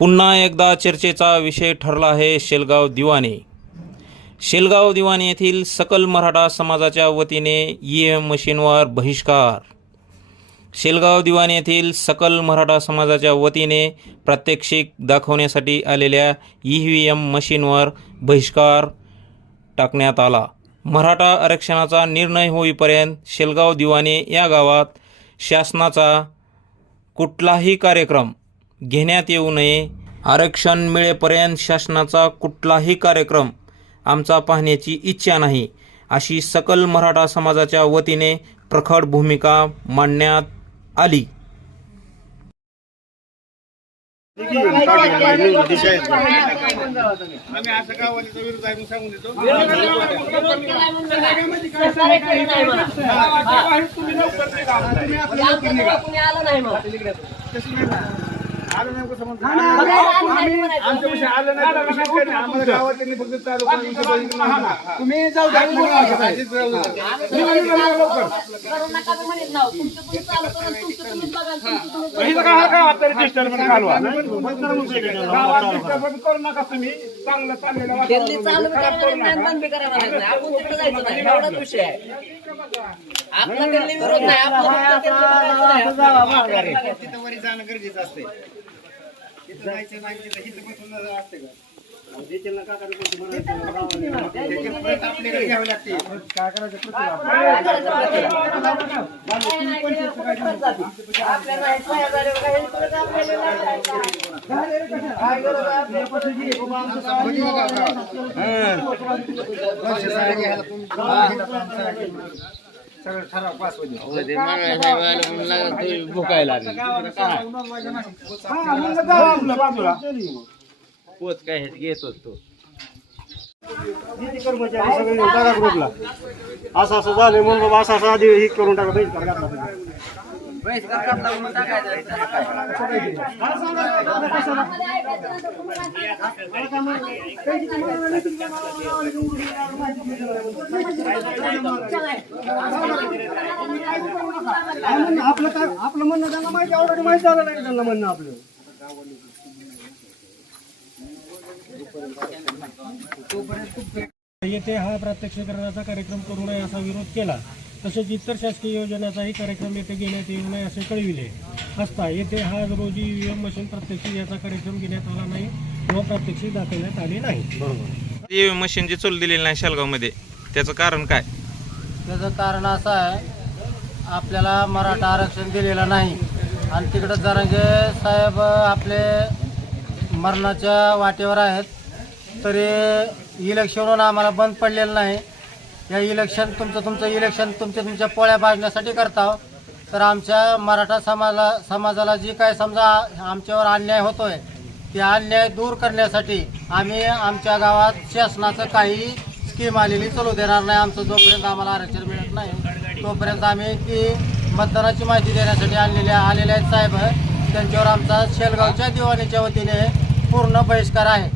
पुन्हा एकदा चर्चेचा विषय ठरला आहे शेलगाव दिवाणी. शेलगाव दिवाणी येथील सकल मराठा समाजाच्या वतीने EVM मशीनवर बहिष्कार. शेलगाव दिवाणी येथील सकल मराठा समाजाच्या वतीने प्रात्यक्षिक दाखवण्यासाठी आलेल्या EVM मशीनवर बहिष्कार टाकण्यात आला. मराठा आरक्षणाचा निर्णय होईपर्यंत शेलगाव दिवाणी या गावात शासनाचा कुठलाही कार्यक्रम घेण्यात येऊ नये. आरक्षण मिळेपर्यंत शासनाचा कुठलाही कार्यक्रम आमचा पाहण्याची इच्छा नाही, अशी सकल मराठा समाजाच्या वतीने प्रखर भूमिका मांडण्यात आली. पोच काय घेत होतो कर्मचारी सगळे टाका ग्रुपला. असं असं झालं म्हणून बाबा असं असं आधी हे करून टाका. बहिष्कार घातला आपलं म्हणणं त्यांना माहिती, ऑलरेडी माहिती झालं नाही त्यांना म्हणणं आपलं. येथे हा प्रात्यक्षिकरणाचा कार्यक्रम करू नये असा विरोध केला. तसेच इतर शासकीय योजनेचाही कार्यक्रम येथे घेण्यात येऊ नये असे कळविले असता येथे हा रोजी EVM मशीन प्रात्यक्षिक याचा कार्यक्रम घेण्यात आला नाही किंवा प्रात्यक्षिक दाखवण्यात आले नाही. बरोबर. EVM मशीन जी चालू दिलेली नाही शेलगावमध्ये, त्याचं कारण काय? त्याचं कारण असं आहे, आपल्याला मराठा आरक्षण दिलेलं नाही आणि तिकडं जरांगे साहेब आपले मरणाच्या वाटेवर आहेत, तरी इलेक्शनवरून आम्हाला बंद पडलेलं नाही. या इलेक्शन तुमचं इलेक्शन तुमच्या पोळ्या भाजण्यासाठी करता. तर आमच्या मराठा समाजाला जी काय समजा आमच्यावर अन्याय होतोय ते अन्याय दूर करण्यासाठी आम्ही आमच्या गावात शासनाचं काही स्कीम आलेली चालू देणार नाही. आमचं जोपर्यंत आम्हाला आरक्षण मिळत नाही तोपर्यंत आम्ही ती मतदानाची माहिती देण्यासाठी आलेले आहेत साहेब, त्यांच्यावर आमचा शेलगावच्या दिवाणीच्या वतीने पूर्ण बहिष्कार आहे.